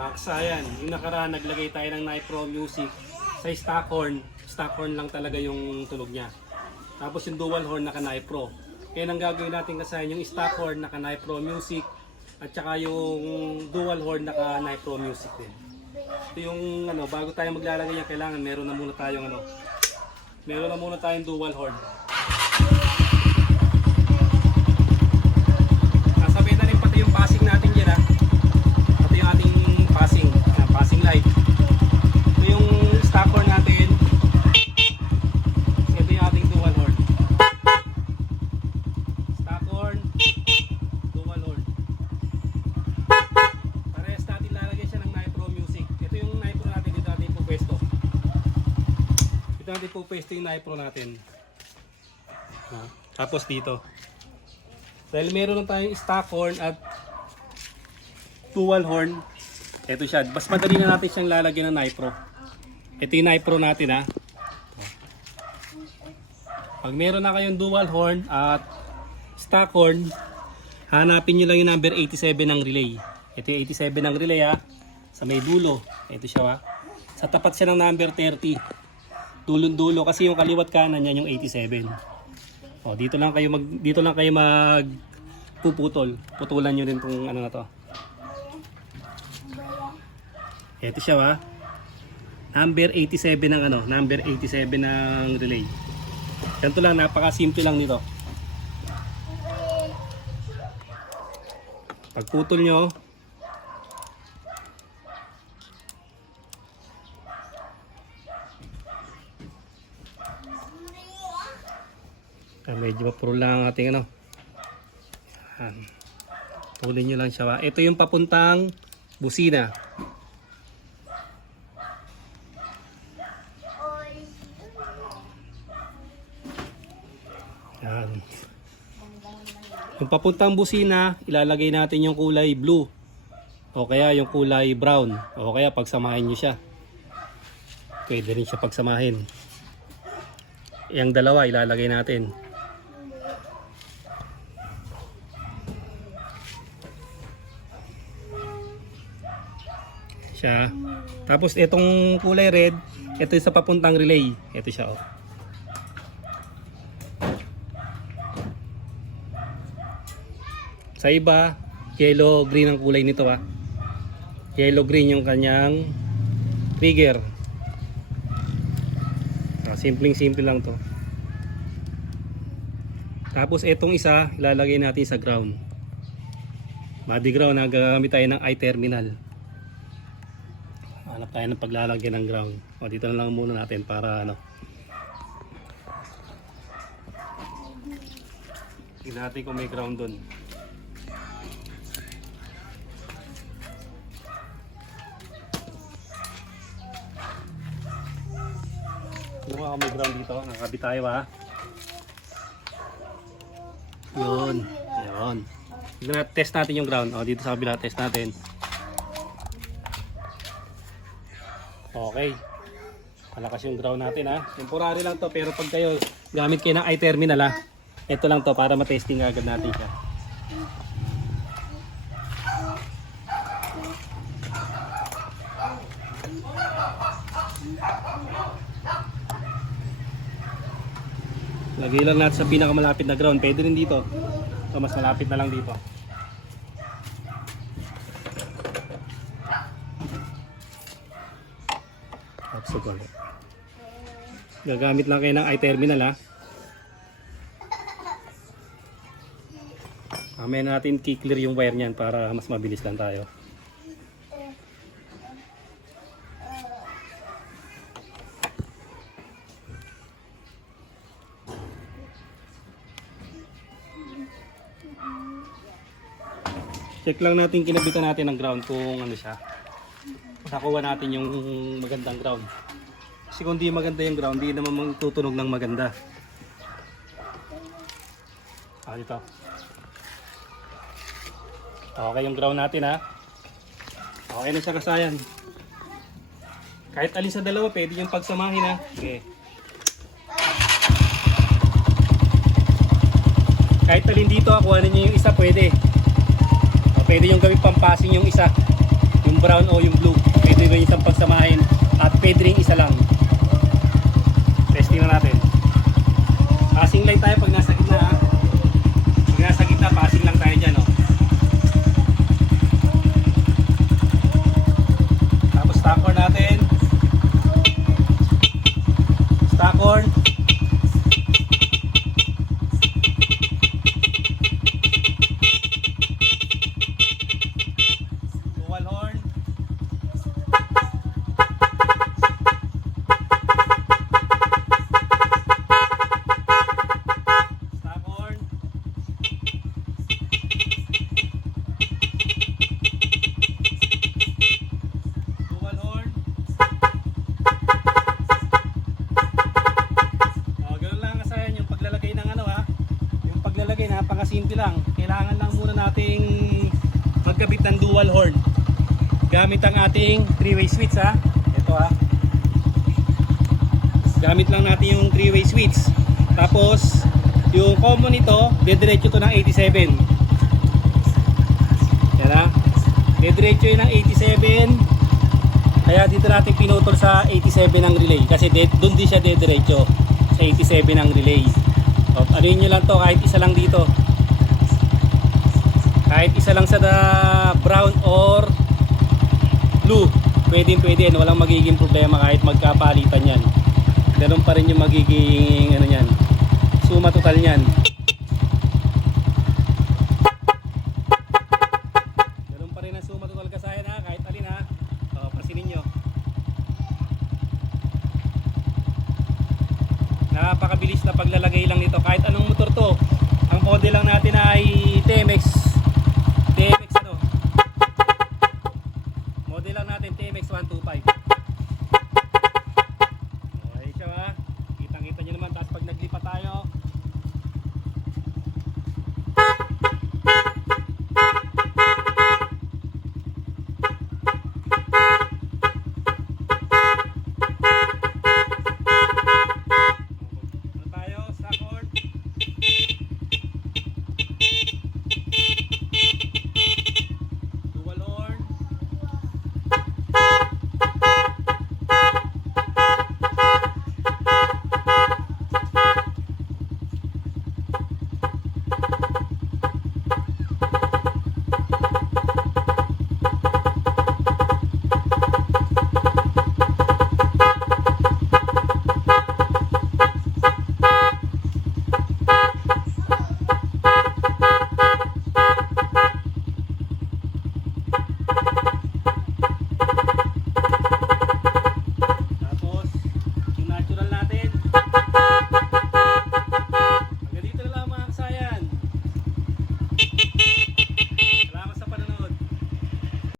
Ayan, yung nakaraan naglagay tayo ng Nipro Music sa stock horn. Stock horn lang talaga yung tunog niya. Tapos yung dual horn naka Nipro. Kaya ang gagawin natin kasi yung stock horn naka Nipro Music at saka yung dual horn naka Nipro Music din. Ito yung bago tayo maglalagay yan, kailangan meron na muna tayong dual horn. Kasabay na rin pati yung passing natin dyan, pati yung ating passing light. Ito yung stock horn natin. Ito yung ating dual horn. Stock horn, dual horn. Parehas natin lalagyan siya ng Nipro Music. Ito yung Nipro natin, dito natin pupwesto. Dito natin pupwesto yung Nipro natin. Tapos dito. Dahil meron lang tayong stock horn at dual horn, ito siya. Mas madali na natin siyang lalagyan ng Nipro. Ito yung Nipro natin Pag meron na kayong dual horn at stock horn, hanapin nyo lang yung number 87 ng relay. Ito yung 87 ng relay sa may dulo. Ito siya Sa tapat siya ng number 30. Dulong-dulo kasi yung kaliwat kanan niya yung 87. Dito lang kayo magpuputol. Putulan niyo din tong na to. Ito siya Number 87 ng number 87 ng relay. Ganito lang, napaka-simple lang nito. Pagputol nyo, medyo mapuro lang ang ating pulin nyo lang siya. Ito yung papuntang busina. Yan. Yung papuntang busina, ilalagay natin yung kulay blue o kaya yung kulay brown o kaya pagsamahin nyo siya. Pwede rin siya pagsamahin. Yung dalawa ilalagay natin. Siya. Tapos itong kulay red, ito yung sa papuntang relay. Ito siya Sa iba, yellow green ang kulay nito Yellow green yung kanyang trigger. Simple lang to. Tapos itong isa, ilalagay natin sa ground. Body ground, gagamit tayo ng I-terminal. Hanap tayo ng paglalagyan ng ground. Dito na lang muna natin para tingnan natin kung may ground dun. Kung may ground dito, nakakabit tayo Yun. Dito na test natin yung ground. Dito sa kabila test natin. Okay. Malakas yung ground natin Temporary lang to, pero pag kayo gamit kayo ng I-terminal ito lang to para matesting agad natin siya. Lagay lang natin sa pinakamalapit na ground. Pwede rin dito. Mas malapit na lang dito. Gagamit lang kayo ng I-terminal Mamaya natin i-clear yung wire niyan para mas mabilis lang tayo. Check lang natin, kinabitan natin ng ground kung siya. Nakuha natin yung magandang ground. Kasi kung di maganda yung ground, di naman magtutunog ng maganda. Dito. Okay yung ground natin Okay na siya kasayan. Kahit alin sa dalawa, pwede yung pagsamahin Okay. Kahit alin dito, kuhanin nyo yung isa, pwede. O, pwede yung gawing pampasing yung isa. Yung brown o yung blue. Pwede rin isang pagsamahin at pwede rin isa lang. Testing na natin. Passing line tayo pag nasa gitna ha. Pag nasa gitna, passing lang tayo dyan, oh. Tapos stock horn natin. Stock horn. Dual horn. Stock horn. Dual horn. Ganun lang kasayan yung paglalagay ng ano ha. Yung paglalagay na pakasimple lang. Kailangan lang muna nating magkabit ng dual horn. Gamit ang ating 3-way switch ha. Ito ha. Gamit lang natin yung 3-way switch. Tapos yung common nito, dediretso to ng 87. Yan ha. Dediretso yun ng 87. Kaya dito natin pinutol sa 87 ng relay. Kasi doon din siya dediretso. Sa 87 ng relay. O, anuin nyo lang to kahit isa lang dito. Kahit isa lang sa brown or blue. Pwede yan. Walang magiging problema kahit magkapalitan yan. Ganun pa rin yung magiging ano yan. Suma total yan. Ganun pa rin ang suma total kasayan ha. Kahit alin ha. O, pasinin nyo. Napakabilis na paglalagay lang nito kahit anong motor to. Ang model lang natin ay TMX ano, model lang natin TMX 125.